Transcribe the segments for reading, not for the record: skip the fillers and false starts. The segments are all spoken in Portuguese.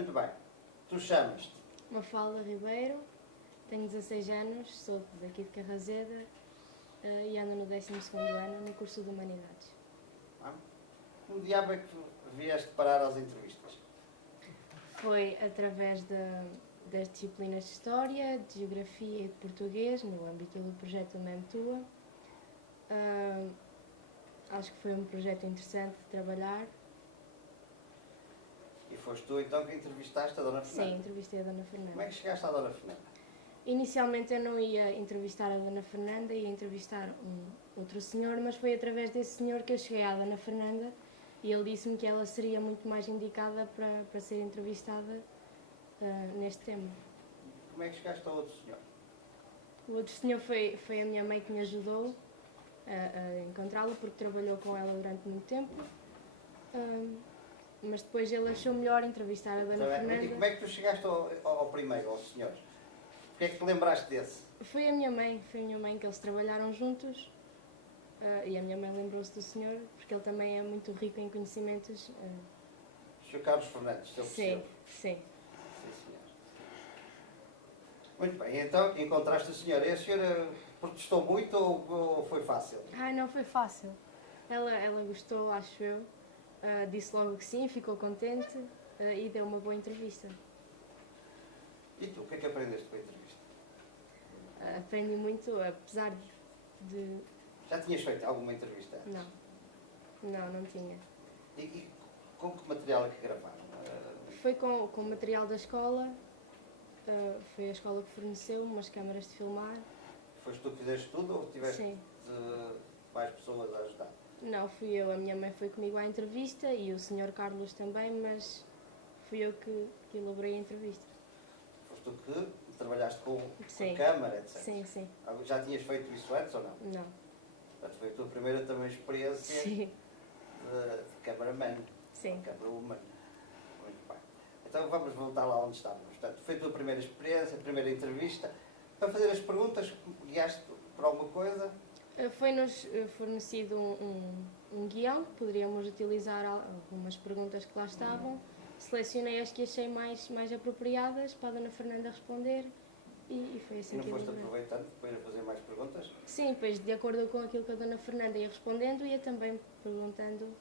Muito bem. Tu chamas-te? Mafalda Ribeiro, tenho 16 anos, sou daqui de Carraseda e ando no 12º ano no curso de Humanidades. Como diabo é que vieste parar às entrevistas? Foi através das disciplinas de História, de Geografia e de Português, no âmbito do projeto MEMTUA. Acho que foi um projeto interessante de trabalhar. E foste tu então que entrevistaste a Dona Fernanda? Sim, entrevistei a Dona Fernanda. Como é que chegaste à Dona Fernanda? Inicialmente eu não ia entrevistar a Dona Fernanda, ia entrevistar outro senhor, mas foi através desse senhor que eu cheguei à Dona Fernanda e ele disse-me que ela seria muito mais indicada para ser entrevistada neste tema. Como é que chegaste ao outro senhor? O outro senhor foi a minha mãe que me ajudou a encontrá-lo, porque trabalhou com ela durante muito tempo. Mas depois ele achou melhor entrevistar a Dona Fernanda. E como é que tu chegaste ao primeiro, ao senhor? Porquê é que te lembraste desse? Foi a minha mãe que eles trabalharam juntos e a minha mãe lembrou-se do senhor, porque ele também é muito rico em conhecimentos. Sr. Carlos Fernandes, seu Sim, sim. Sim, senhor. Muito bem, então encontraste o senhor. E a senhora protestou muito ou foi fácil? Ai, não foi fácil. Ela gostou, acho eu. Disse logo que sim, ficou contente e deu uma boa entrevista. E tu, o que é que aprendeste com a entrevista? Aprendi muito, apesar de... Já tinhas feito alguma entrevista antes? Não tinha. E com que material é que gravaram? Foi com o material da escola, foi a escola que forneceu umas câmaras de filmar. Foste tu que fizeste tudo ou tiveste mais pessoas a ajudar? Não, fui eu. A minha mãe foi comigo à entrevista e o Sr. Carlos também, mas fui eu que elaborei a entrevista. Foste tu que trabalhaste com Sim. a câmara, etc. Sim. Já tinhas feito isso antes ou não? Não. Portanto, foi a tua primeira também experiência de cameraman. Sim. Camerawoman. Muito bem. Então vamos voltar lá onde estávamos. Portanto, foi a tua primeira experiência, a primeira entrevista. Para fazer as perguntas, guiaste por alguma coisa? Foi-nos fornecido um guião, que poderíamos utilizar algumas perguntas que lá estavam. Selecionei as que achei mais apropriadas para a Dona Fernanda responder e foi assim e não que foste elaborei. aproveitando depois a fazer mais perguntas? Sim, pois de acordo com aquilo que a Dona Fernanda ia respondendo, ia também perguntando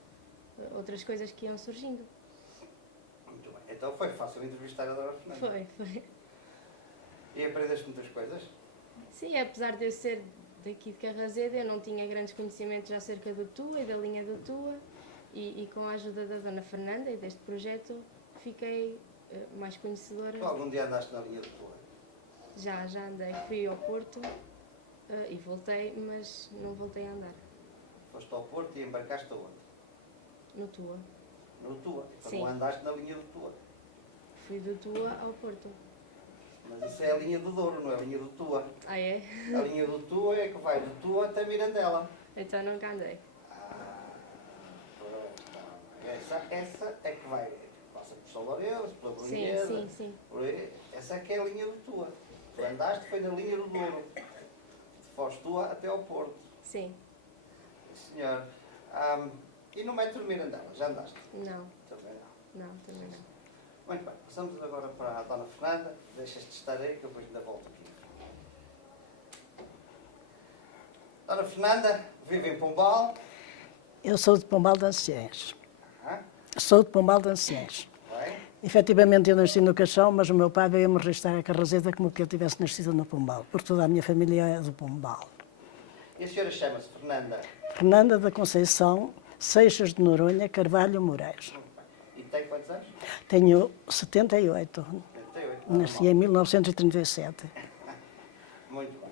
outras coisas que iam surgindo. Muito bem. Então foi fácil entrevistar a Dona Fernanda? Foi. E aprendeste muitas coisas? Sim, apesar de eu ser daqui de Carraseda, eu não tinha grandes conhecimentos acerca do TUA e da linha do TUA e com a ajuda da Dona Fernanda e deste projeto fiquei mais conhecedora. Tu algum dia andaste na linha do Tua? Já andei, fui ao Porto e voltei, mas não voltei a andar. Foste ao Porto e embarcaste aonde? No TUA. No Tua. Então Sim. não andaste na linha do Tua. Fui do TUA ao Porto. Mas isso é a linha do Douro, não é a linha do Tua. Ah, é? A linha do Tua é que vai do Tua até Mirandela. Então nunca andei. Essa é que vai, passa por São Lourenço, pela Brunheda. Sim. Essa é que é a linha do Tua. Tu andaste, foi na linha do Douro. De Foz Tua até ao Porto. Sim. Senhor. E no metro de Mirandela, já andaste? Não. Também não. Não, também não. Muito bem, passamos agora para a Dona Fernanda. Deixas-te estar aí que eu depois ainda volto aqui. Dona Fernanda, vive em Pombal. Eu sou de Pombal de Anciães. Ah, Sou de Pombal de Anciães. bem. Efetivamente eu nasci no Caixão, mas o meu pai veio-me registrar a Carraseda como que eu tivesse nascido no Pombal, porque toda a minha família é do Pombal. E a senhora chama-se Fernanda? Fernanda da Conceição, Seixas de Noronha, Carvalho, Moraes. Muito bem. E tem quantos anos? Tenho 78. 78. Nasci em 1937. Muito bem.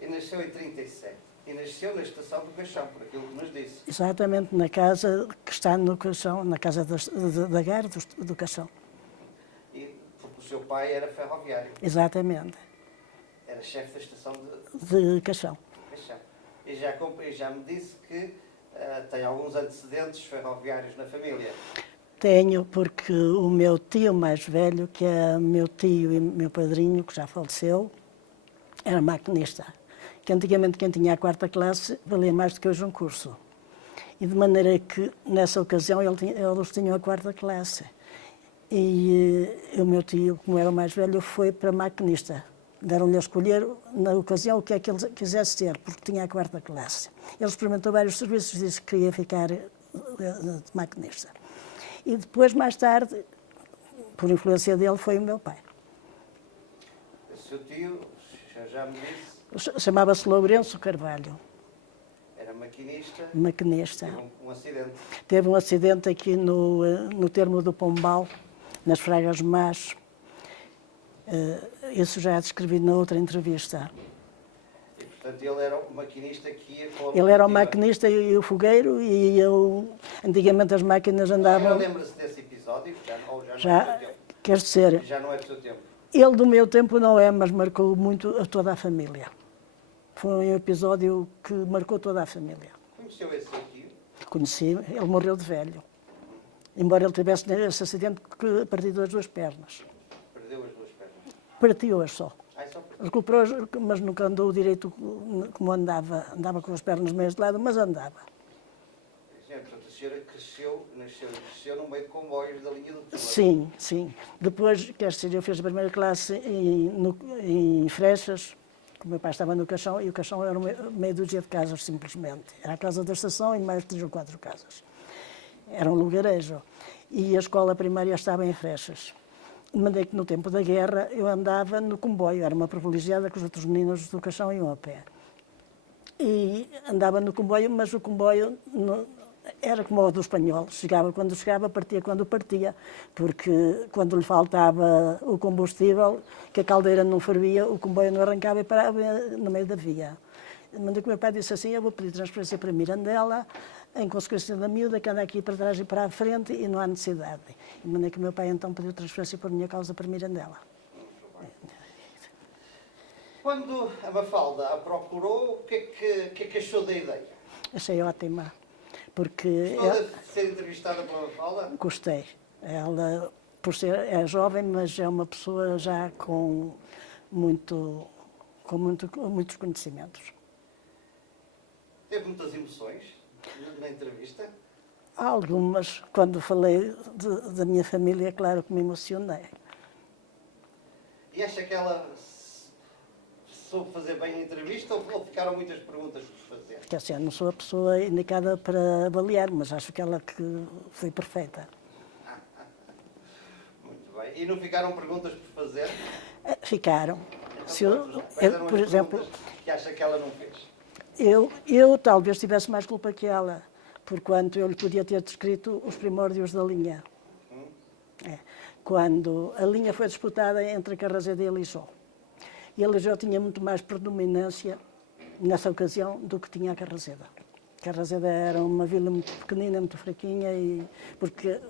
E nasceu em 37. E nasceu na estação do Caixão, por aquilo que nos disse. Exatamente na casa que está no Caixão, na casa da Guerra do Caixão. E, porque o seu pai era ferroviário. Exatamente. Era chefe da estação de De Caixão. Caixão. E já me disse que tem alguns antecedentes ferroviários na família. Tenho, porque o meu tio mais velho, que é meu tio e meu padrinho, que já faleceu, era maquinista. Que antigamente quem tinha a 4ª classe valia mais do que hoje um curso. E de maneira que, nessa ocasião, eles tinham a 4ª classe. E o meu tio, como era o mais velho, foi para maquinista. Deram-lhe a escolher, na ocasião, o que é que ele quisesse ser, porque tinha a 4ª classe. Ele experimentou vários serviços e disse que queria ficar de maquinista. E depois, mais tarde, por influência dele, foi o meu pai. O seu tio, já me disse, Chamava-se Lourenço Carvalho, era maquinista, maquinista. teve um acidente. Teve um acidente aqui no termo do Pombal, nas Fragas Más. Isso já descrevi na outra entrevista. E, portanto, ele era o maquinista que ia com a Ele era o locomotiva. maquinista e o fogueiro, e antigamente as máquinas andavam. Lembra-se desse episódio? Ou já não é do Já, seu tempo? quer dizer, Já não é do seu tempo. ele do meu tempo não é, mas marcou muito a toda a família. Foi um episódio que marcou toda a família. Conheceu esse seu tio? Conheci, ele morreu de velho. Embora ele tivesse esse acidente que partiu as 2 pernas. Perdeu as 2 pernas. Partiu-as só. Só perdeu. Recuperou, mas nunca andou direito como andava. Andava com as pernas meio de lado, mas andava. Portanto, a senhora nasceu e cresceu no meio de comboios da linha do Tesouro. Sim, sim. Depois, quer dizer, eu fiz a 1ª classe em Freixas, que o meu pai estava no Caixão, e o Caixão era meia dúzia de casas, simplesmente. Era a casa da estação e mais 3 ou 4 casas. Era um lugarejo. E a escola primária estava em Freixas. De maneira que no tempo da guerra eu andava no comboio, era uma privilegiada que os outros meninos do Caixão iam a pé. E andava no comboio, mas o comboio era como o do espanhol, chegava quando chegava, partia quando partia, porque quando lhe faltava o combustível, que a caldeira não fervia, o comboio não arrancava e parava no meio da via. De maneira que o meu pai disse assim: eu vou pedir transferência para Mirandela, em consequência da miúda que anda aqui para trás e para a frente e não há necessidade. De maneira que o meu pai então pediu transferência por minha causa para Mirandela. Quando a Mafalda a procurou, o que é que achou da ideia? Achei ótima, porque Gostou de ser entrevistada pela Mafalda? gostei. Ela, por ser, é jovem, mas é uma pessoa já com muitos conhecimentos. Teve muitas emoções na entrevista? Há algumas, quando falei da minha família, claro que me emocionei. E acha que ela soube fazer bem a entrevista ou ficaram muitas perguntas por fazer? Quer dizer, não sou a pessoa indicada para avaliar, mas acho que ela que foi perfeita. Muito bem. E não ficaram perguntas por fazer? Ficaram. Então, Se eu, quais eram por as exemplo, perguntas que acha que ela não fez? eu talvez tivesse mais culpa que ela, porquanto eu lhe podia ter descrito os primórdios da linha. Quando a linha foi disputada entre Carraseda e Lijó. E a Lijó tinha muito mais predominância nessa ocasião do que tinha a Carraseda. Carraseda era uma vila muito pequenina, muito fraquinha, porque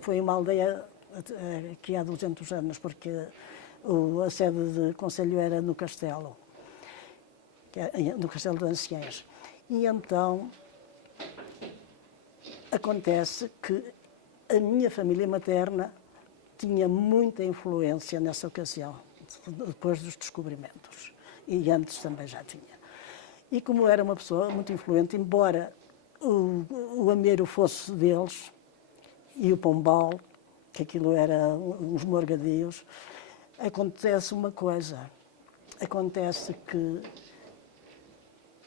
foi uma aldeia que há 200 anos, porque a sede de conselho era no Castelo, no Castelo de Anciães. E então acontece que a minha família materna tinha muita influência nessa ocasião, depois dos descobrimentos, e antes também já tinha. E como era uma pessoa muito influente, embora o Ameiro fosse deles, e o Pombal, que aquilo era uns morgadios, acontece uma coisa. Acontece que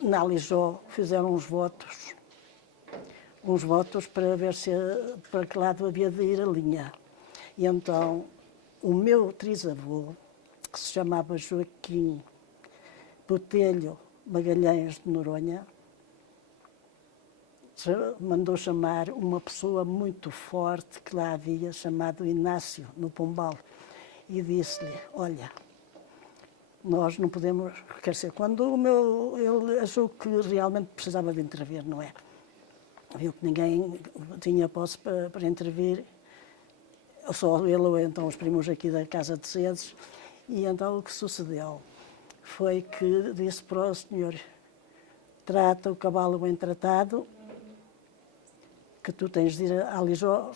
na Lijó fizeram uns votos para ver para que lado havia de ir a linha. E então o meu trisavô, que se chamava Joaquim Botelho Magalhães de Noronha, mandou chamar uma pessoa muito forte que lá havia, chamado Inácio, no Pombal, e disse-lhe: olha, nós não podemos, quer dizer, quando ele achou que realmente precisava de intervir, não é? Viu que ninguém tinha posse para intervir, só ele ou então os primos aqui da Casa de Sedes, e então o que sucedeu foi que disse para o senhor: trata o cavalo bem tratado, que tu tens de ir a Lijó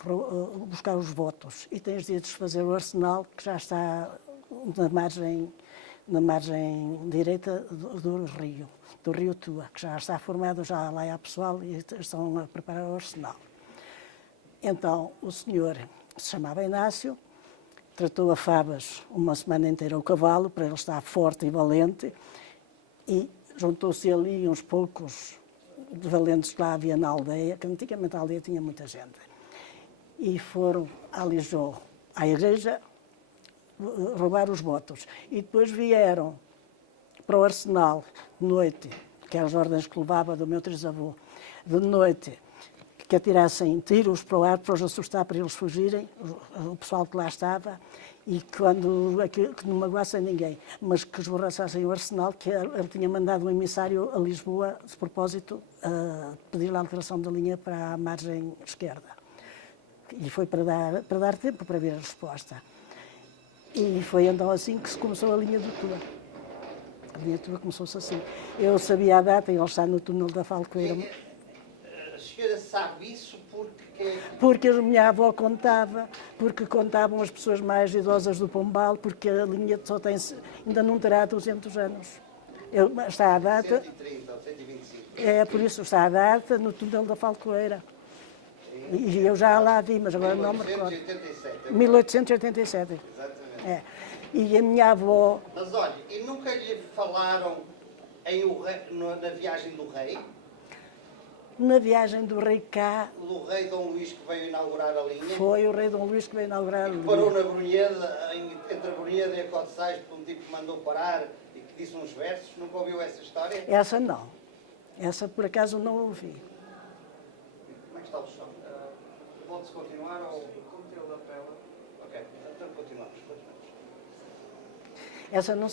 buscar os votos e tens de ir desfazer o arsenal que já está na margem direita do rio Tua, que já está formado, já lá há pessoal e estão a preparar o arsenal. Então o senhor se chamava Inácio, tratou a favas uma semana inteira o cavalo, para ele estar forte e valente, e juntou-se ali uns poucos de valentes que lá havia na aldeia, que antigamente a aldeia tinha muita gente, e foram a Lisboa, à igreja, roubar os votos. E depois vieram para o arsenal, de noite, que eram as ordens que levava do meu trisavô, de noite, que atirassem tiros para o ar para os assustar, para eles fugirem, o pessoal que lá estava, e que não magoassem ninguém, mas que esborraçassem o arsenal, que ele tinha mandado um emissário a Lisboa, de propósito, a pedir a alteração da linha para a margem esquerda. E foi para dar tempo para ver a resposta. E foi então assim que se começou a linha do Tua. A linha do Tua começou-se assim. Eu sabia a data e ele está no túnel da Falcoeira. A senhora sabe isso porque... Porque a minha avó contava, porque contavam as pessoas mais idosas do Pombal, porque a linha só tem, ainda não terá 200 anos. Está a data... 130 ou 125. É, por isso está a data no túnel da Falcoeira. E eu já lá vi, mas agora não me recordo. 1887. 1887. Exatamente. É. E a minha avó... Mas olha, e nunca lhe falaram na viagem do rei? Na viagem do rei cá, Do rei Dom Luís que veio inaugurar a linha? foi o rei Dom Luís que veio inaugurar a Que linha. parou na Brunheda, entre a Brunheda e a Cotsais, por um tipo que mandou parar e que disse uns versos. Nunca ouviu essa história? Essa não. Essa por acaso não ouvi. Como é que está o som? Pode-se continuar ou... Como tem o lapela? Ok, então continuamos. Essa não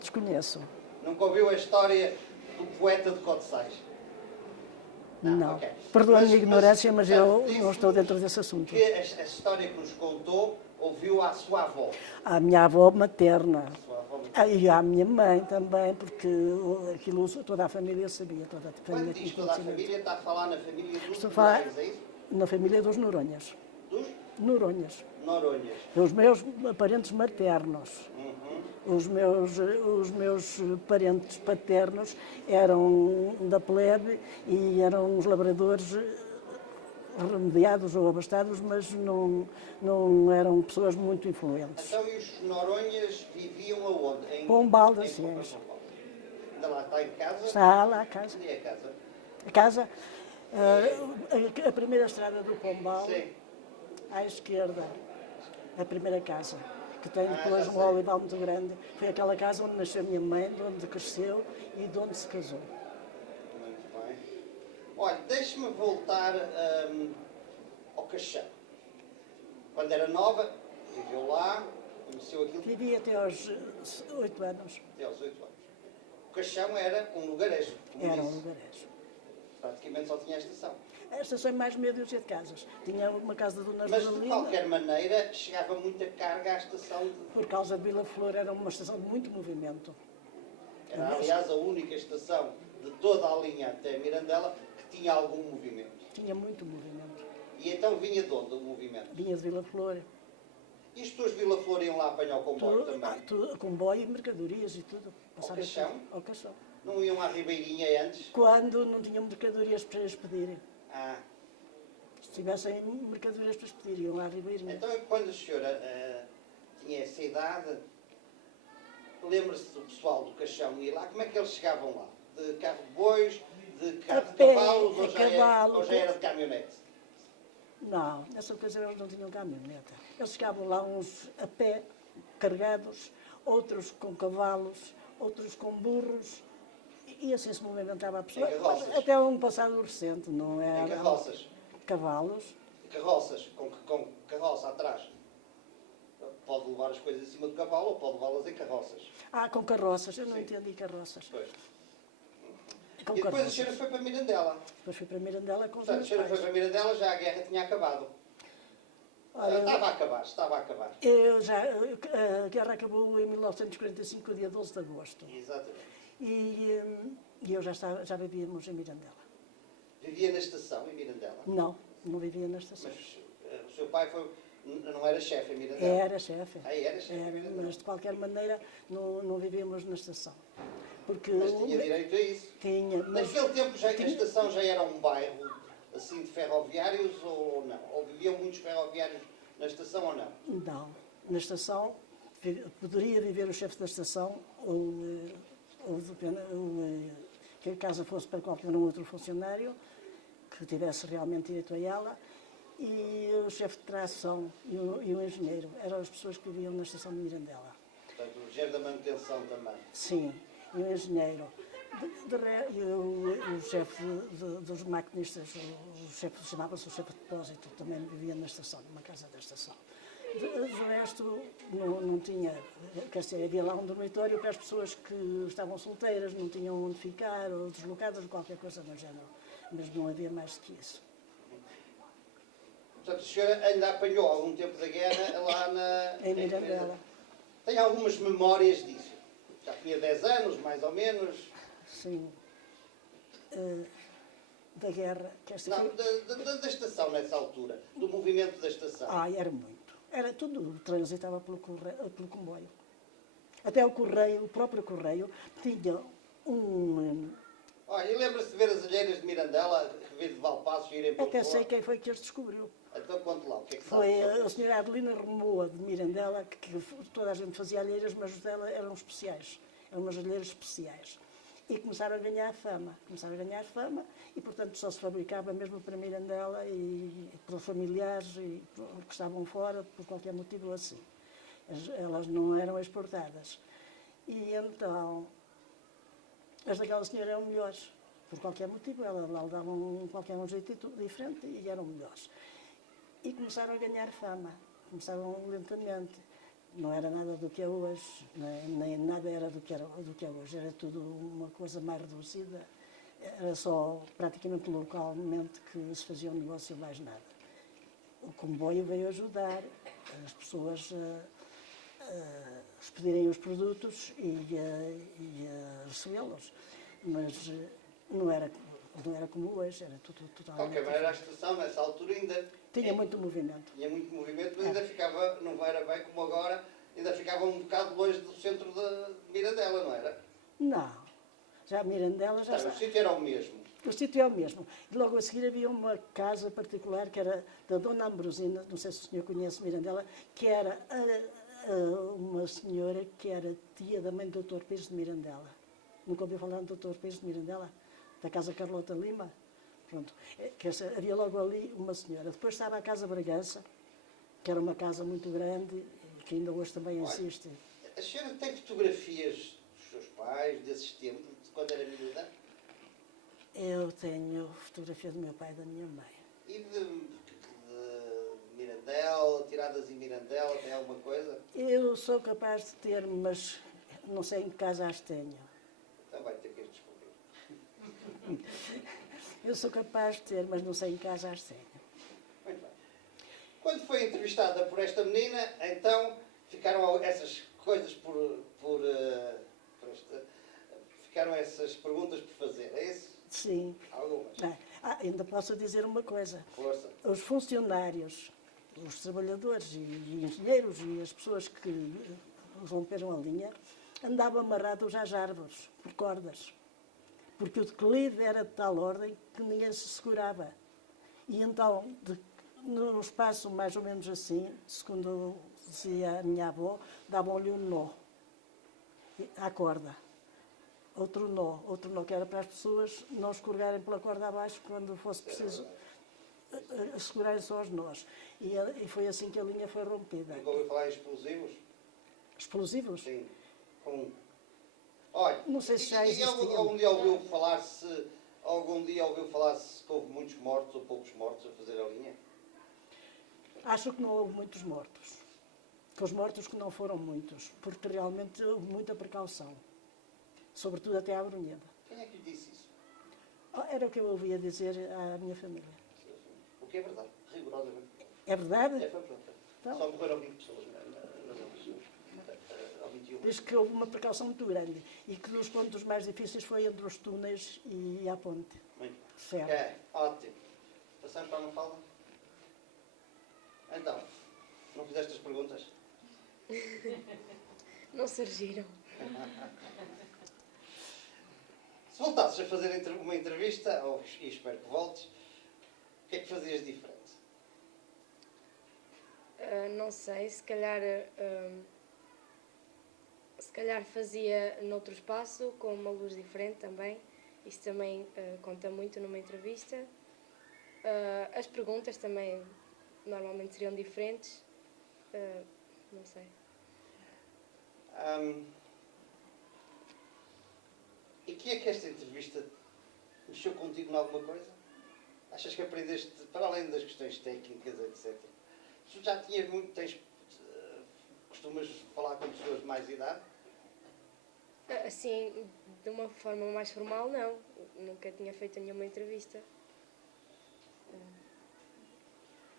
desconheço. Nunca ouviu a história do poeta de Cotsais? Não. ok. Perdoa a minha ignorância, mas eu disse-nos não estou dentro desse assunto. Que a história que nos contou ouviu à sua avó. A minha avó materna. Sua avó. E à minha mãe também, porque aquilo toda a família sabia. Toda a Quando família diz tinha toda a conhecimento. família, está a falar na família dos Estou a falar Noronhas, é isso? na família dos Noronhas. Dos Noronhas. Noronhas. Os meus parentes maternos. Uhum. Os meus parentes paternos eram da plebe e eram uns labradores remediados ou abastados, mas não eram pessoas muito influentes. Então, e os Noronhas viviam aonde? Em Pombal das em Ciências. Pombal. Ainda lá está em casa? Está lá a casa. Onde é a casa? A casa, a primeira estrada do Pombal, Sim. à esquerda, a primeira casa, que tem depois já um sei. olival muito grande. Foi aquela casa onde nasceu a minha mãe, de onde cresceu e de onde se casou. Muito bem. Olha, deixe-me voltar ao Caixão. Quando era nova, viveu lá, conheceu aquilo Vivi até aos 8 anos. até aos 8 anos. O Caixão era um lugarejo, como Era um disse. lugarejo. Praticamente só tinha a estação. A estação é mais meia dúzia de casas. Tinha uma casa de Dona Mas, de Rosalina. qualquer maneira, chegava muita carga à estação. Por causa de Vila Flor, era uma estação de muito movimento. Era, aliás, a única estação de toda a linha até Mirandela que tinha algum movimento. Tinha muito movimento. E então vinha de onde o movimento? Vinha de Vila Flor. E as pessoas de Vila Flor iam lá apanhar o comboio também? Comboio e mercadorias e tudo. Passava Caixão? tudo ao Caixão. Não iam à Ribeirinha antes? Quando não tinham mercadorias para expedir. Ah. Se tivessem mercadorias para expedir, iam lá à Ribeirinha. Então, quando a senhora tinha essa idade, lembra-se do pessoal do Caixão ir lá? Como é que eles chegavam lá? De carro de bois, de carro de pé, cavalos, a ou já, cavalo, ou já era de caminhonete? Não, nessa ocasião eles não tinham caminhoneta. Eles chegavam lá uns a pé, carregados, outros com cavalos, outros com burros, e assim se movimentava a pessoa. Em carroças? Até um passado recente, não é? Em carroças? Cavalos. Carroças, com carroça atrás. Pode levar as coisas em cima do cavalo ou pode levá-las em carroças. Ah, com carroças, eu não Sim. entendi carroças. Pois. Com E depois a carroças. senhora foi para Mirandela. Depois fui para Mirandela com os Portanto, a meus senhora foi pais. para Mirandela, já a guerra tinha acabado. Olha, Estava a acabar. a guerra acabou em 1945, dia 12 de agosto. Exatamente. E eu já vivíamos em Mirandela. Vivia na estação, em Mirandela. Não vivia na estação. Mas o seu pai não era chefe em Mirandela? Era chefe. Ah, era chefe em Era, Mirandela. mas de qualquer maneira não vivíamos na estação. Porque Mas tinha direito a isso. tinha, mas Naquele tempo a estação já era um bairro assim de ferroviários ou não? Ou viviam muitos ferroviários Na estação ou não? Não. Na estação, poderia viver o chefe da estação que a casa fosse para qualquer outro funcionário que tivesse realmente direito a ela, e o chefe de tração e o engenheiro. Eram as pessoas que viviam na estação de Mirandela. Portanto, o engenheiro da manutenção também. Sim, e o engenheiro. E o chefe dos maquinistas, o chefe chamava-se o chefe de depósito, também vivia na estação, numa casa da estação. De resto, não tinha, quer dizer, havia lá um dormitório para as pessoas que estavam solteiras, não tinham onde ficar, ou deslocadas, ou qualquer coisa do género. Mas não havia mais do que isso. Portanto, a senhora ainda apanhou algum tempo da guerra lá Em Mirandela. Tem algumas memórias disso? Já tinha 10 anos, mais ou menos? Sim. Da guerra. Não, da estação nessa altura, do movimento da estação. Era muito. Era tudo, transitava pelo comboio. Até o próprio correio, tinha um... Olha, e lembra-se de ver as alheiras de Mirandela, que veio de Valpaços e irem para Até sei quem foi que as descobriu. Então conte lá, o que é que Foi sabe? a senhora Adelina Remoa de Mirandela, que toda a gente fazia alheiras, mas os dela eram especiais. Eram umas alheiras especiais. E começaram a ganhar fama. E, portanto, só se fabricava mesmo para Mirandela e para familiares e que estavam fora, por qualquer motivo assim. Elas não eram exportadas. E então, as daquela senhora eram melhores. Por qualquer motivo, elas lá davam qualquer um jeitito diferente e eram melhores. E começaram a ganhar fama. Começaram lentamente. Não era nada do que é hoje, nem nada era do que é hoje. Era tudo uma coisa mais reduzida. Era só praticamente localmente que se fazia um negócio, mais nada. O comboio veio ajudar as pessoas a expedirem os produtos e a recebê-los. Mas não era como hoje, era tudo De totalmente... qualquer maneira, a estação, nessa altura, ainda... Tinha muito movimento. Tinha muito movimento, mas ainda ficava, não era bem como agora, ainda ficava um bocado longe do centro de Mirandela, não era? Não. Já Mirandela já está. O sítio era o mesmo. O sítio é o mesmo. E logo a seguir havia uma casa particular que era da Dona Ambrosina, não sei se o senhor conhece Mirandela, que era uma senhora que era tia da mãe do Dr. Pires de Mirandela. Nunca ouviu falar do Dr. Pires de Mirandela? Da Casa Carlota Lima? Pronto. Havia logo ali uma senhora. Depois estava a Casa Bragança, que era uma casa muito grande, que ainda hoje também existe. A senhora tem fotografias dos seus pais, desses tempos, de quando era miúda? Eu tenho fotografia do meu pai e da minha mãe. E de Mirandela, tiradas em Mirandela, tem alguma coisa? Eu sou capaz de ter, mas não sei em que casa as tenho. Então vai ter que as descobrir. Eu sou capaz de ter, mas não sei em que casa as tenho. Muito bem. Quando foi entrevistada por esta menina, então ficaram essas coisas ficaram essas perguntas por fazer, é isso? Sim. Algumas. Ainda posso dizer uma coisa. Força. Os funcionários, os trabalhadores e engenheiros e as pessoas que romperam a linha andavam amarrados às árvores, por cordas. Porque o declive era de tal ordem que ninguém se segurava. E então, no espaço mais ou menos assim, segundo dizia a minha avó, davam-lhe um nó à corda. Outro nó, que era para as pessoas não escorregarem pela corda abaixo quando fosse preciso segurarem só os nós. E foi assim que a linha foi rompida. Nunca ouviu falar em explosivos? Explosivos? Sim. Olha, não sei se já existiam. Algum dia ouviu falar-se que houve muitos mortos ou poucos mortos a fazer a linha? Acho que não houve muitos mortos. Que os mortos que não foram muitos, porque realmente houve muita precaução. Sobretudo até à Brunheda. Quem é que lhe disse isso? Era o que eu ouvia dizer à minha família. O que é verdade, rigorosamente. É verdade? É verdade. Então, Só morreram 20 pessoas nas eleições. Ou 21. diz que houve uma precaução muito grande e que dos pontos mais difíceis foi entre os túneis e a ponte. Muito bem. Certo. É, ótimo. Passamos para a Mafalda? Então, não fizeste as perguntas? Não surgiram. Se voltasses a fazer uma entrevista, e espero que voltes, o que é que fazias diferente? Não sei, se calhar fazia noutro espaço, com uma luz diferente também. Isso também conta muito numa entrevista. As perguntas também normalmente seriam diferentes. Não sei. E que é que esta entrevista mexeu contigo em alguma coisa? Achas que aprendeste, para além das questões técnicas, etc. Tu já tinhas muito, costumas falar com pessoas de mais idade? Assim, de uma forma mais formal, não. Nunca tinha feito nenhuma entrevista.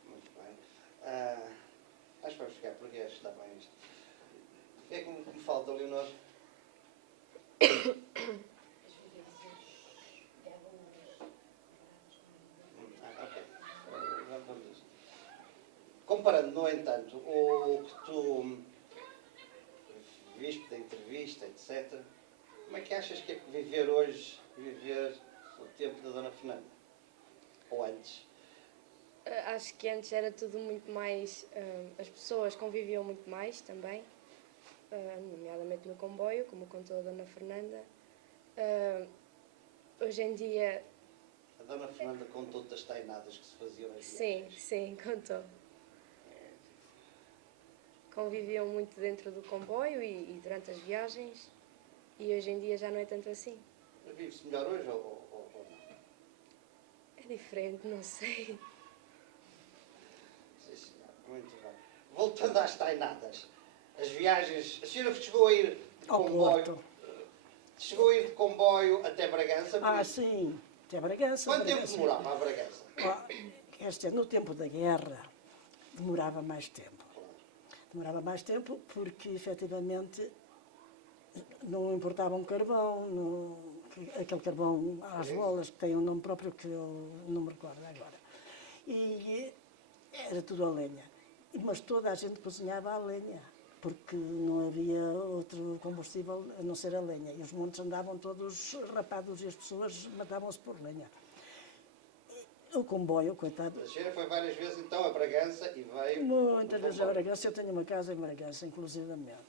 Muito bem. Acho que vamos ficar por aqui, está bem isto. O que é que me falta, Leonor? Ok. Vamos. Comparando, no entanto, o que tu viste da entrevista, etc., como é que achas que é que viver hoje, viver o tempo da Dona Fernanda? Ou antes? Acho que antes era tudo muito mais... as pessoas conviviam muito mais também, nomeadamente no comboio, como contou a Dona Fernanda. Hoje em dia... A Dona Fernanda contou-te as tainadas que se faziam nas viagens? Sim, contou. Conviviam muito dentro do comboio e durante as viagens, e hoje em dia já não é tanto assim. Mas vive-se melhor hoje ou não? É diferente, não sei. Sim, senhor. Muito bem. Voltando às tainadas, as viagens... A senhora chegou a ir de Ao comboio... Porto. Chegou a ir de comboio até Bragança? por isso? Sim, até Bragança. Quanto tempo Bragança. demorava a Bragança? No tempo da guerra, demorava mais tempo. Demorava mais tempo porque, efetivamente, não importava um carvão, aquele carvão às bolas, que tem um nome próprio que eu não me recordo agora. E era tudo a lenha. Mas toda a gente cozinhava a lenha, porque não havia outro combustível a não ser a lenha. E os montes andavam todos rapados e as pessoas matavam-se por lenha. O comboio, coitado. A senhora foi várias vezes então a Bragança e veio... Muitas vezes a comboio. Bragança, eu tenho uma casa em Bragança, inclusivamente.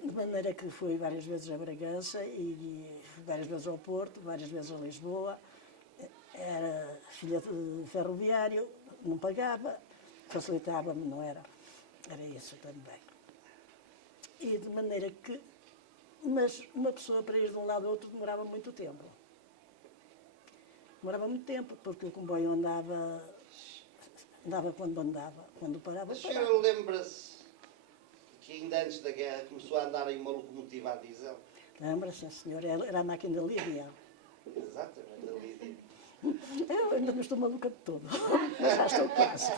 De maneira que fui várias vezes a Bragança e várias vezes ao Porto, várias vezes a Lisboa. Era filha de ferroviário, não pagava, facilitava-me, não era? Era isso também. E de maneira que... Mas uma pessoa para ir de um lado ao outro demorava muito tempo. Demorava muito tempo, porque o comboio andava quando parava, A senhora lembra-se que ainda antes da guerra começou a andar em uma locomotiva a diesel? Lembra-se, senhor? Era a máquina Lídia. Exatamente, a Lídia. Eu ainda não estou maluca de todo. Já estou quase.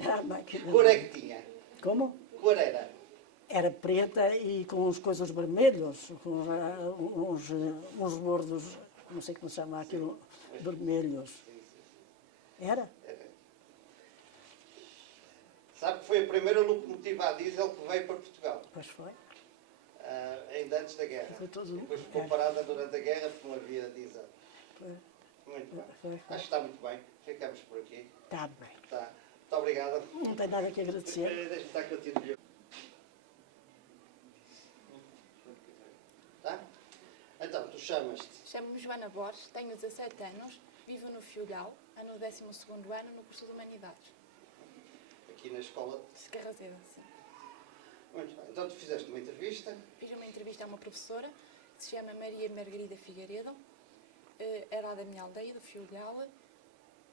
Era a máquina. Cor é que tinha? Como? Cor era? Era preta e com uns coisas vermelhos, com uns bordos, não sei como se chama aquilo, vermelhos. Era? Sabe que foi a primeira locomotiva a diesel que veio para Portugal? Pois foi. Ainda antes da guerra. Foi tudo- Depois ficou parada durante a guerra porque não havia diesel. Foi. Muito bem. Foi. Acho que está muito bem. Ficamos por aqui. Está bem. Tá. Muito obrigado. Não tenho nada que agradecer. Deixa-me estar contigo. Tá? Então, tu chamas-te? Chamo-me Joana Borges, tenho 17 anos, vivo no Fiolhal, no 12º ano, no curso de Humanidades. Aqui na escola. De Carrazeda, sim. Muito bem. Então, tu fizeste uma entrevista. Fiz uma entrevista a uma professora que se chama Maria Margarida Figueiredo, era lá da minha aldeia, do Fiolhal,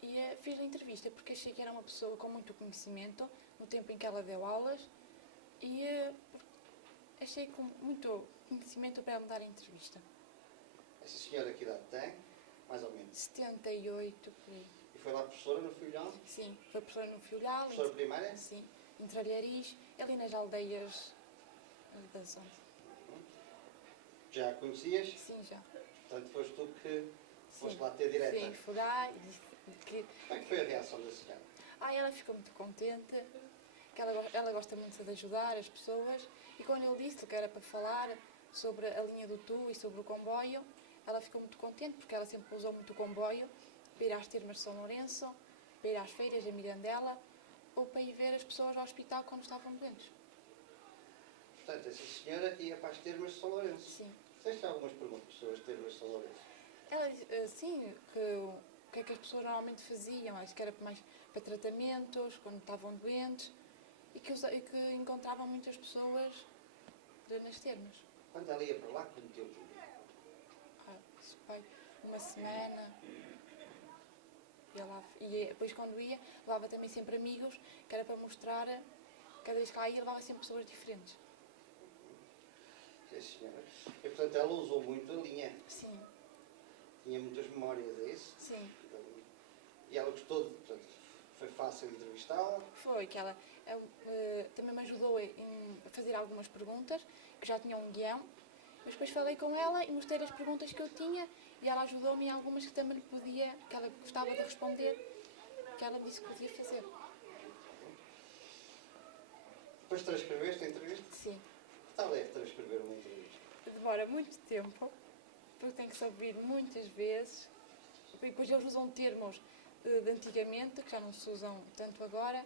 e fiz a entrevista porque achei que era uma pessoa com muito conhecimento no tempo em que ela deu aulas e achei com muito conhecimento para ela me dar a entrevista. Essa senhora que idade tem? Mais ou menos. 78, por aí. E foi lá professora no Filhão? Sim, foi professora no Fiolhal. Professora primária? Sim, em Tralhariz, ali nas aldeias da zona. Já a conhecias? Sim, já. Portanto, foste tu que foste Sim. lá ter direta. Sim, fui lá e disse que... Como é que foi a reação da senhora? Ela ficou muito contente, que ela gosta muito de ajudar as pessoas, e quando eu disse que era para falar sobre a linha do Tu e sobre o comboio, ela ficou muito contente, porque ela sempre usou muito o comboio para ir às termas de São Lourenço, para ir às feiras a Mirandela ou para ir ver as pessoas ao hospital quando estavam doentes. Portanto, essa senhora ia para as termas de São Lourenço. Sim. Fizeste algumas perguntas sobre as termas de São Lourenço? Ela disse, sim, que o que é que as pessoas normalmente faziam, acho que era mais para tratamentos, quando estavam doentes, e que encontravam muitas pessoas nas termas. Quando ela ia para lá, quanto tempo? Isso foi uma semana. E depois quando ia, levava também sempre amigos, que era para mostrar, cada vez que lá ia, levava sempre pessoas diferentes. Sim, senhora. E, portanto, ela usou muito a linha. Sim, Tinha muitas memórias, é isso? sim. E ela gostou, portanto, foi fácil entrevistá-la. Foi que ela também me ajudou a fazer algumas perguntas, que já tinha um guião, mas depois falei com ela e mostrei as perguntas que eu tinha e ela ajudou-me em algumas que também podia, que ela gostava de responder, que ela disse que podia fazer. Depois transcreveste a entrevista? Sim. Que tal é transcrever uma entrevista? Demora muito tempo, porque tem que se ouvir muitas vezes. E depois eles usam termos de antigamente, que já não se usam tanto agora,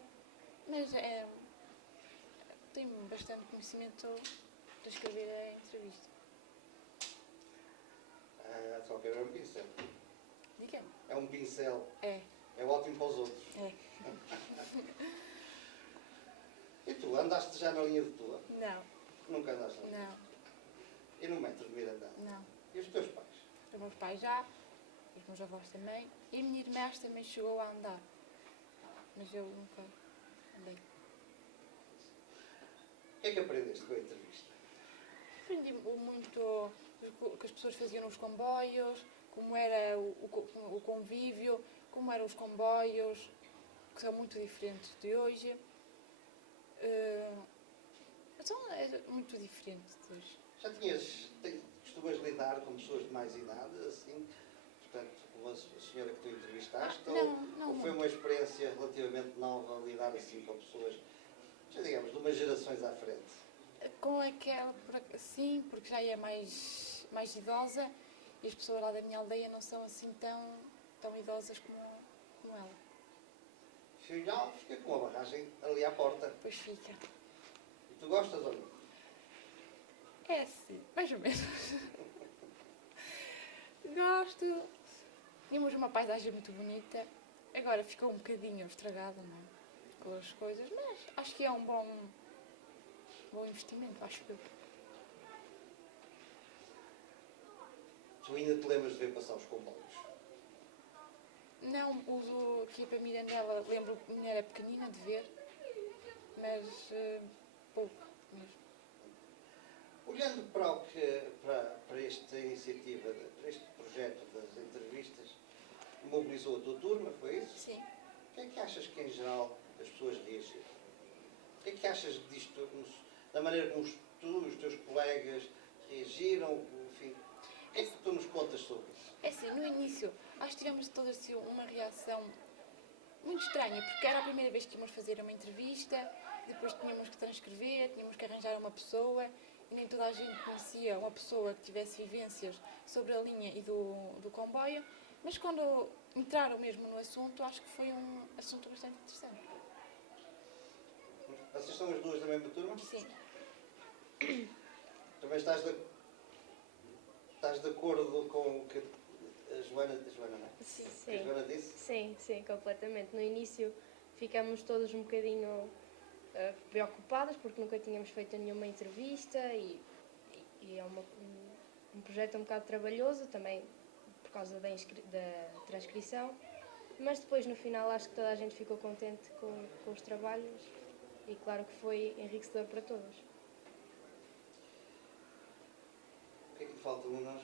mas tenho bastante conhecimento de escrever a entrevista. Só que era um pincel. Diga-me. É um pincel. É. É ótimo para os outros. É. E tu, andaste já na linha de tua? Não, Nunca andaste na linha? não, E no metro de Mirandela? não. E os teus pais? Os meus pais já, os meus avós também, e a minha irmã também chegou a andar, mas eu nunca andei. O que é que aprendeste com a entrevista? Aprendi muito o que as pessoas faziam nos comboios, como era o convívio, como eram os comboios, que são muito diferentes de hoje. São muito diferentes de hoje. Já costumas lidar com pessoas de mais idade, assim? Portanto, como a senhora que tu entrevistaste? Não ou foi uma experiência relativamente nova lidar assim com pessoas, já digamos, de umas gerações à frente? Com aquela, sim, porque já é mais idosa e as pessoas lá da minha aldeia não são assim tão idosas como ela. Filhal fica com uma barragem ali à porta. Depois fica. E tu gostas ou não? É sim, mais ou menos. Gosto. Tínhamos uma paisagem muito bonita. Agora ficou um bocadinho estragada, não é? Com as coisas, mas acho que é um bom investimento, acho eu. Tu ainda te lembras de ver passar os comboios? Não uso aqui para Mirandela, lembro que era pequenina de ver, mas pouco mesmo. Olhando para esta iniciativa, para este projeto das entrevistas, mobilizou a tua turma, foi isso? Sim. O que é que achas que, em geral, as pessoas reagiram? O que é que achas disto, da maneira como os teus colegas reagiram? Enfim, o que é que tu nos contas sobre isso? É assim, no início, acho que tivemos todas assim, uma reação muito estranha, porque era a primeira vez que íamos fazer uma entrevista, depois tínhamos que transcrever, tínhamos que arranjar uma pessoa, e nem toda a gente conhecia uma pessoa que tivesse vivências sobre a linha e do comboio, mas quando entraram mesmo no assunto, acho que foi um assunto bastante interessante. Vocês são as duas da mesma turma? Sim. Também estás de acordo com o que a Joana não é? Sim. Que a Joana disse? Sim, completamente. No início ficámos todos um bocadinho preocupadas porque nunca tínhamos feito nenhuma entrevista e é um projeto um bocado trabalhoso também por causa da transcrição, mas depois no final acho que toda a gente ficou contente com os trabalhos e claro que foi enriquecedor para todos. O que é que falta, Leonor?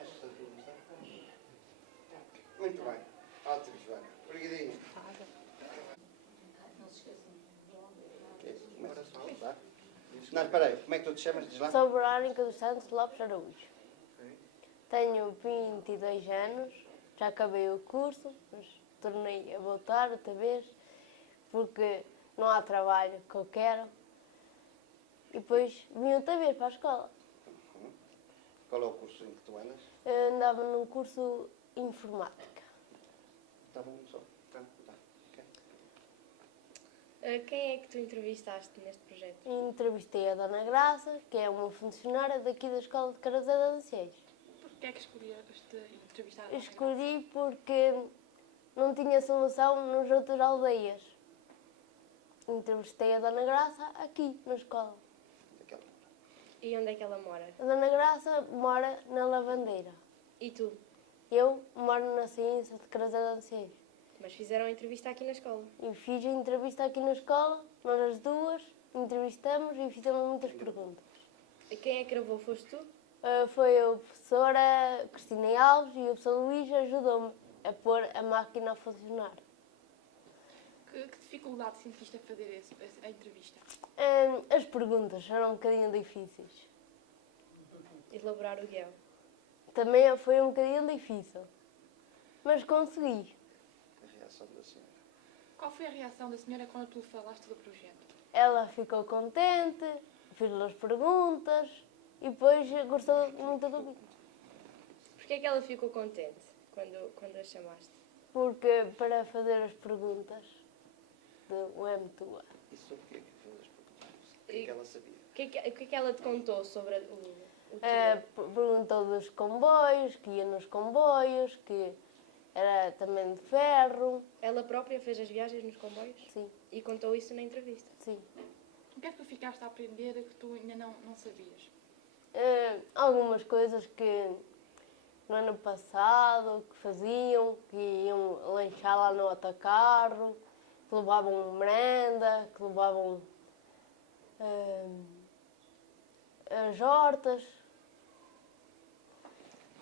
Acho que está tudo a mostrar. Muito bem. Ótimo, Joana. Obrigadinho. Não, espera aí. Como é que tu te chamas? Diz lá. Sou Verónica dos Santos Lopes Araújo. Tenho 22 anos, já acabei o curso, mas tornei a voltar outra vez, porque não há trabalho que eu quero. E depois vim outra vez para a escola. Qual é o curso em que tu andas? Eu andava num curso de informática. Está bom, só. Tá. Ok. Quem é que tu entrevistaste neste projeto? Entrevistei a Dona Graça, que é uma funcionária daqui da Escola de Carasé de Anciães. Porquê é que escolheste entrevistar a Dona Graça? Escolhi porque não tinha solução nas outras aldeias. Entrevistei a Dona Graça aqui, na escola. Daquela. E onde é que ela mora? A Dona Graça mora na Lavandeira. E tu? Eu moro na ciência de Carasé de Anciães. Mas fizeram a entrevista aqui na escola. E fiz a entrevista aqui na escola, nós as duas entrevistamos e fizemos muitas perguntas. E quem é que gravou? Foste tu? Foi a professora Cristina Alves e o professor Luís ajudou-me a pôr a máquina a funcionar. Que dificuldade sentiste a fazer a entrevista? As perguntas eram um bocadinho difíceis. Elaborar o guião. Também foi um bocadinho difícil, mas consegui. A reação da senhora. Qual foi a reação da senhora quando tu falaste do projeto? Ela ficou contente, fiz-lhe as perguntas e depois gostou muito do vídeo. Porquê é que ela ficou contente quando a chamaste? Porque para fazer as perguntas do M2A, E sobre o que é que fez as perguntas? O que é que ela sabia? O que é que ela te contou sobre o perguntou dos comboios, que ia nos comboios, que era também de ferro. Ela própria fez as viagens nos comboios? Sim, E contou isso na entrevista? sim. O que é que tu ficaste a aprender que tu ainda não sabias? Algumas coisas que no ano passado que faziam, que iam lanchar lá no autocarro, que levavam merenda, que levavam as hortas.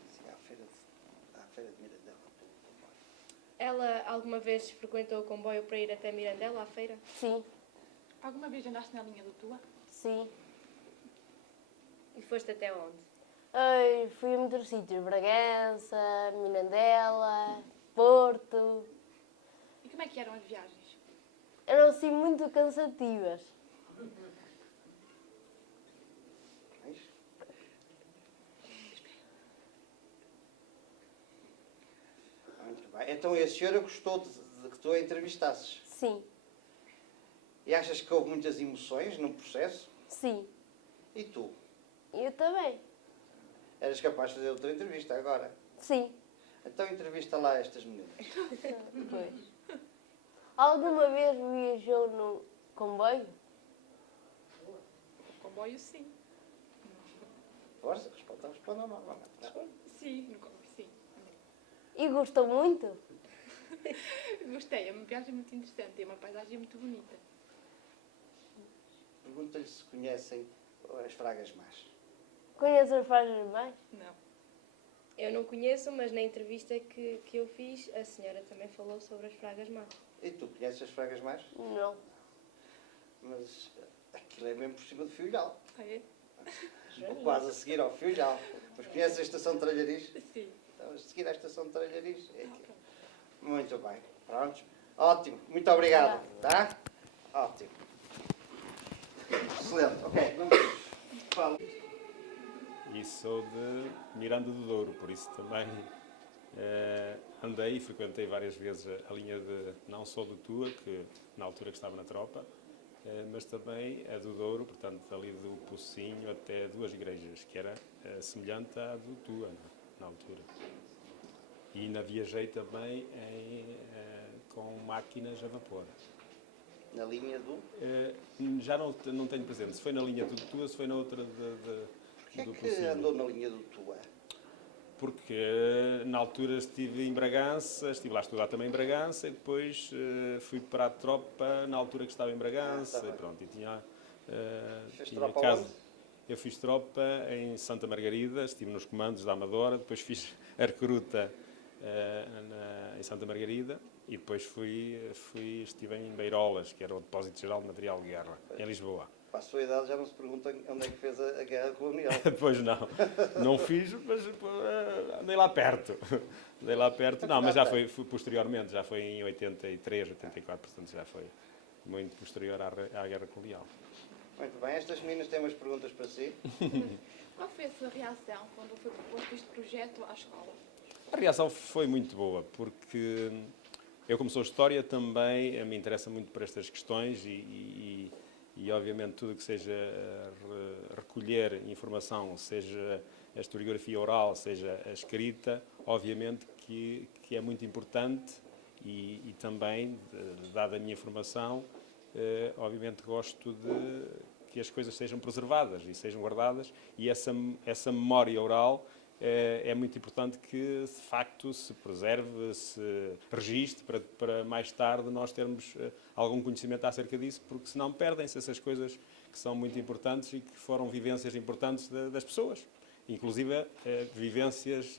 Sim, à feira de Mirandela. Ela alguma vez frequentou o comboio para ir até Mirandela, à feira? Sim, Alguma vez andaste na linha do Tua? sim. E foste até onde? Fui a muitos sítios, Bragança, Mirandela, Porto. E como é que eram as viagens? Eram assim muito cansativas. Mais? Muito bem. Então a senhora gostou de que tu a entrevistasses? Sim, E achas que houve muitas emoções no processo? sim. E tu? Eu também. Eras capaz de fazer outra entrevista agora? Sim. Então entrevista lá estas meninas. Pois. Alguma vez viajou no comboio? O comboio, sim. Força, responda normalmente. Sim, no comboio, sim. E gostou muito? Gostei, é uma viagem muito interessante, é uma paisagem muito bonita. Pergunta-lhe se conhecem as Fragas Más. Conhece as frases mais? Não. Eu não conheço, mas na entrevista que eu fiz, a senhora também falou sobre as fragas más. E tu conheces as Fragas Más? Não. Mas aquilo é mesmo por cima do Fiolhal. Ah, é? Ou quase a seguir ao Fiolhal. Mas conheces a estação de Tralhariz? Sim. Então, a seguir à estação de Tralhariz. É aquilo. Muito bem. Prontos. Ótimo. Muito obrigado. Tá? Ótimo. Excelente. Ok. Fala. E sou de Miranda do Douro, por isso também andei e frequentei várias vezes a linha de, não só do Tua, que na altura que estava na tropa, mas também a do Douro, portanto ali do Pocinho até duas igrejas, que era semelhante à do Tua na altura. E ainda viajei também com máquinas a vapor. Na linha do... Já não tenho presente se foi na linha do Tua, se foi na outra Porquê do que Pocinho. andou na linha do Tua? Porque na altura estive em Bragança, estive lá a estudar também em Bragança e depois fui para a tropa na altura que estava em Bragança tá bem. e pronto, e tinha Fez tinha tropa casa. onde? Eu fiz tropa em Santa Margarida, estive nos comandos da Amadora, depois fiz a recruta em Santa Margarida e depois estive em Beirolas, que era o Depósito Geral de Material de Guerra, em Lisboa. Para a sua idade já não se pergunta onde é que fez a guerra colonial. Depois não fiz, mas andei lá perto. Andei lá perto, não, mas já foi posteriormente, já foi em 83, 84, portanto já foi muito posterior à Guerra Colonial. Muito bem, estas meninas têm umas perguntas para si. Qual foi a sua reação quando foi proposto este projeto à escola? A reação foi muito boa, porque Eu, como sou História, também me interessa muito por estas questões e obviamente, tudo que seja recolher informação, seja a historiografia oral, seja a escrita, obviamente que é muito importante e também, dada a minha formação, obviamente gosto de que as coisas sejam preservadas e sejam guardadas, e essa memória oral é muito importante que, de facto, se preserve, se registre, para mais tarde nós termos algum conhecimento acerca disso, porque senão perdem-se essas coisas que são muito importantes e que foram vivências importantes das pessoas, inclusive vivências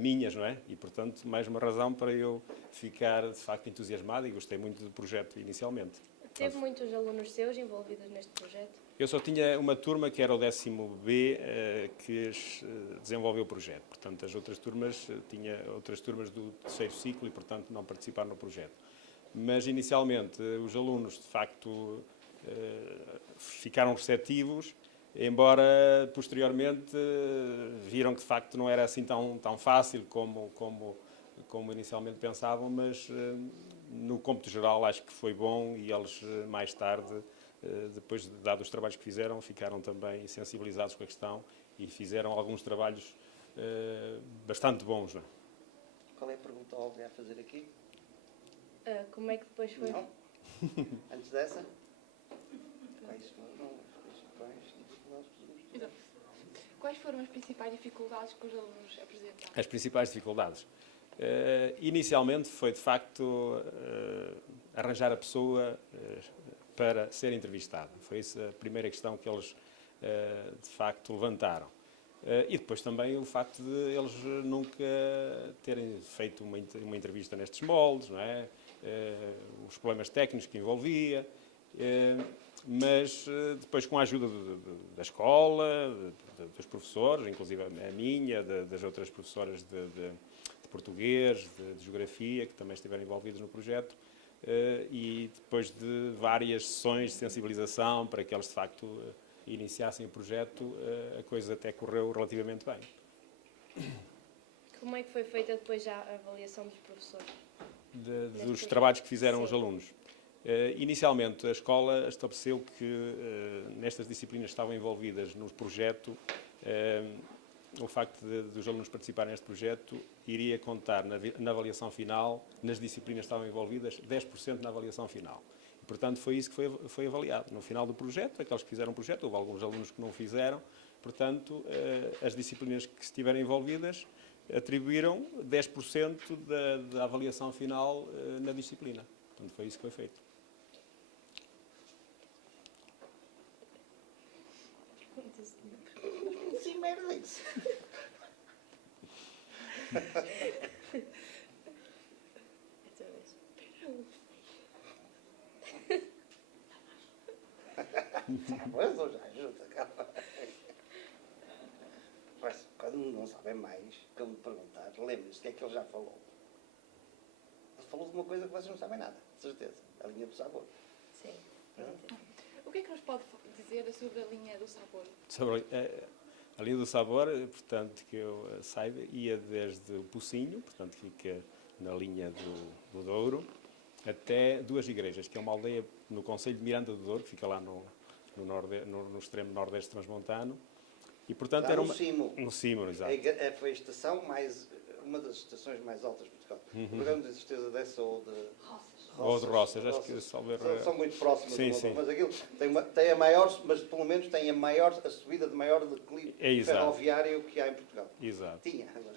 minhas, não é? E, portanto, mais uma razão para eu ficar, de facto, entusiasmado, e gostei muito do projeto inicialmente. Teve muitos alunos seus envolvidos neste projeto? Eu só tinha uma turma, que era o 10º B, que desenvolveu o projeto. Portanto, as outras turmas, tinha outras turmas do 3º ciclo e, portanto, não participaram no projeto. Mas, inicialmente, os alunos, de facto, ficaram receptivos, embora, posteriormente, viram que, de facto, não era assim tão fácil como inicialmente pensavam, mas, no cômputo geral, acho que foi bom, e eles, mais tarde, depois, dados os trabalhos que fizeram, ficaram também sensibilizados com a questão e fizeram alguns trabalhos bastante bons. Não é? Qual é a pergunta óbvia a fazer aqui? Como é que depois foi? Não? Antes dessa? Quais foram as principais dificuldades que os alunos tiveram? Quais foram as principais dificuldades que os alunos apresentaram? As principais dificuldades. Inicialmente foi, de facto, arranjar a pessoa para ser entrevistada. Foi essa a primeira questão que eles, de facto, levantaram. E depois também o facto de eles nunca terem feito uma entrevista nestes moldes, não é? Os problemas técnicos que envolvia, mas depois, com a ajuda da escola, dos professores, inclusive a minha, das outras professoras de português, de geografia, que também estiveram envolvidos no projeto, e depois de várias sessões de sensibilização para que eles, de facto, iniciassem o projeto, a coisa até correu relativamente bem. Como é que foi feita depois já a avaliação dos professores? Dos trabalhos que fizeram os alunos. Inicialmente, a escola estabeleceu que, nestas disciplinas que estavam envolvidas no projeto, o facto dos alunos participarem neste projeto iria contar na avaliação final, nas disciplinas que estavam envolvidas, 10% na avaliação final. E, portanto, foi isso que foi avaliado. No final do projeto, aqueles que fizeram o projeto, houve alguns alunos que não o fizeram, portanto, as disciplinas que estiverem envolvidas atribuíram 10% da avaliação final na disciplina. Portanto, foi isso que foi feito. Sim, merda isso. Mas eu já ajuda, calma. Mas quando não sabem mais, que eu me perguntar, lembre-se o que é que ele já falou. Ele falou de uma coisa que vocês não sabem nada, de certeza. A linha do sabor. Sim. O que é que nos pode dizer sobre a linha do sabor? Sobre a linha do sabor, portanto, que eu saiba, ia desde o Pocinho, portanto, fica na linha do Douro, até Duas Igrejas, que é uma aldeia no concelho de Miranda do Douro, que fica lá no extremo nordeste transmontano. E, portanto, Lá era no Cimo. No Cimo, exato. Foi a estação uma das estações mais altas de Portugal. Não lembro de certeza dessa ou de Roças. Ou de Roças, acho que são muito próximas. Sim, sim. Mas aquilo tem a maior, mas pelo menos tem a subida de maior declive ferroviário que há em Portugal. Exato. Tinha. Agora.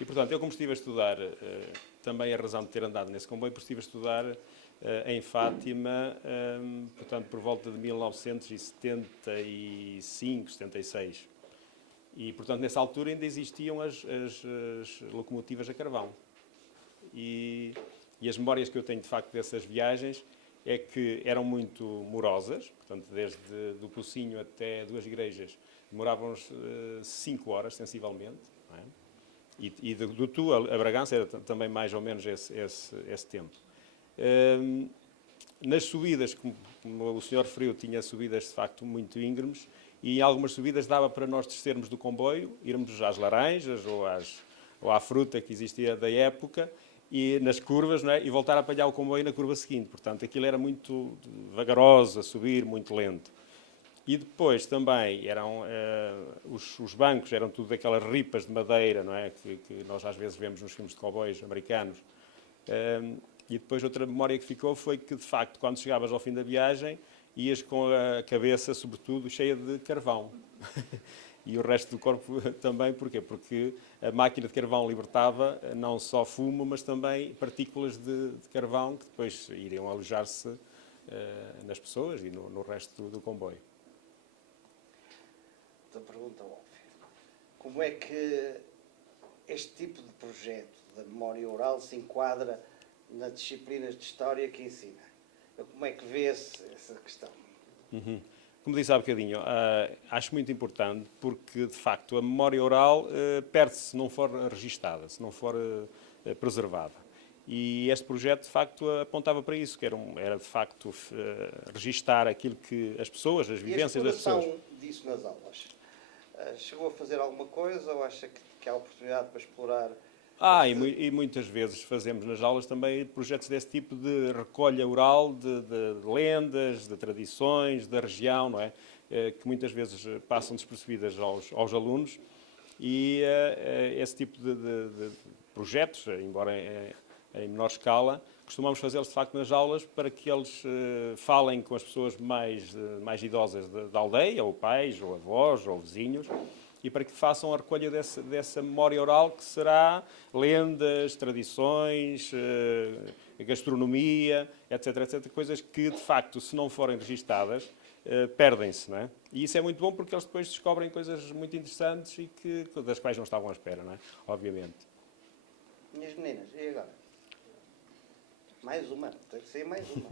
E, portanto, eu, como estive a estudar, também a razão de ter andado nesse comboio, porque estive a estudar em Fátima, portanto, por volta de 1975, 76. E, portanto, nessa altura ainda existiam as locomotivas a carvão. E as memórias que eu tenho, de facto, dessas viagens é que eram muito morosas, portanto, desde do Pocinho até Duas Igrejas, demoravam-nos 5 horas, sensivelmente, não é? E do Tu a Bragança era também mais ou menos esse tempo. Nas subidas, como o senhor referiu, tinha subidas de facto muito íngremes, e em algumas subidas dava para nós descermos do comboio, irmos às laranjas ou à fruta que existia da época, e nas curvas, não é? E voltar a apanhar o comboio na curva seguinte. Portanto, aquilo era muito vagaroso a subir, muito lento. E depois também eram os bancos eram tudo aquelas ripas de madeira, não é? Que nós às vezes vemos nos filmes de cowboys americanos. E depois outra memória que ficou foi que, de facto, quando chegavas ao fim da viagem, ias com a cabeça, sobretudo, cheia de carvão. E o resto do corpo também, porquê? Porque a máquina de carvão libertava não só fumo, mas também partículas de carvão que depois iriam alojar-se nas pessoas e no resto do comboio. Outra pergunta óbvia. Como é que este tipo de projeto da memória oral se enquadra nas disciplinas de História que ensina? Como é que vê-se essa questão? Uhum. Como disse há bocadinho, acho muito importante porque, de facto, a memória oral perde-se se não for registada, se não for preservada. E este projeto, de facto, apontava para isso, que era de facto, registar aquilo que as pessoas, as vivências das pessoas. E a exploração disso nas aulas? Chegou a fazer alguma coisa ou acha que há oportunidade para explorar? E muitas vezes fazemos nas aulas também projetos desse tipo de recolha oral de lendas, de tradições da região, não é? Que muitas vezes passam despercebidas aos alunos e esse tipo de projetos, embora em menor escala, costumamos fazê-los de facto nas aulas para que eles falem com as pessoas mais idosas da aldeia, ou pais, ou avós, ou vizinhos, e para que façam a recolha dessa memória oral que será lendas, tradições, gastronomia, etc, coisas que, de facto, se não forem registadas, perdem-se, não é? E isso é muito bom porque eles depois descobrem coisas muito interessantes e das quais não estavam à espera, não é? Obviamente. Minhas meninas, e agora? Mais uma, tem que ser mais uma.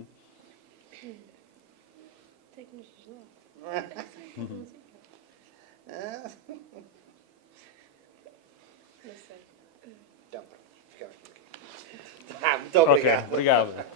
Tem que nos ajudar. Não sei. Então, pronto, ficamos por aqui. Muito obrigado. Ok, obrigado.